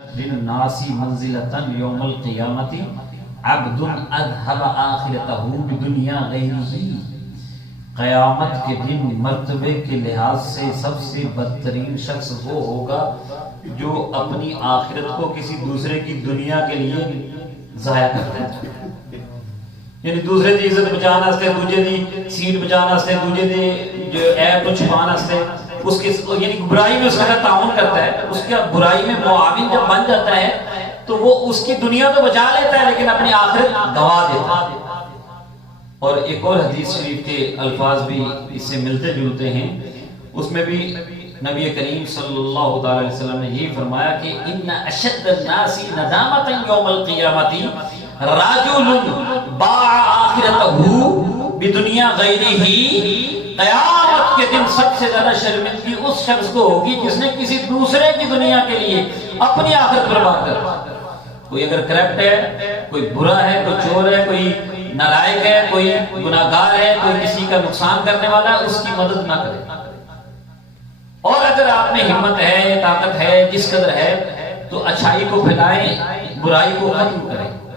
للناس منزلة يوم القيامة عبد اذهب آخرته بدنیا غیرہ۔ قیامت کے دن مرتبے کے لحاظ سے سب سے بدترین شخص وہ ہوگا جو اپنی آخرت کو کسی دوسرے کی دنیا کے لیے ضائع کرتا ہے۔ یعنی دوسرے دی عزت بچانا واسطے، دوجے دی سیٹ بچانا واسطے، دوجے دی جو عیب کو چھپانا واسطے اس کے یعنی برائی میں اس کا تعاون کرتا ہے، اس کا برائی میں معاون جب بن جاتا ہے تو وہ اس کی دنیا تو بچا لیتا ہے لیکن اپنی آخرت گوا دیتا ہے۔ اور ایک اور حدیث شریف کے الفاظ بھی اس سے ملتے جلتے ہیں، اس میں بھی نبی کریم صلی اللہ علیہ وسلم نے یہ فرمایا کہ ان اشد الناس ندامۃ یوم القیامۃ رجل باع آخرتہ بدنیا غیرہ۔ قیامت کے دن سب سے زیادہ شرمندگی اس شخص کو ہوگی جس نے کسی دوسرے کی دنیا کے لیے اپنی آخرت برباد کر۔ کوئی اگر کرپٹ ہے، کوئی برا ہے، کوئی چور ہے، کوئی نالائق ہے، کوئی گناہگار ہے، کوئی کسی کا نقصان کرنے والا ہے، اس کی مدد نہ کرے۔ اور اگر آپ میں ہمت ہے، طاقت ہے، جس قدر ہے تو اچھائی کو پھیلائیں، برائی کو ختم کریں۔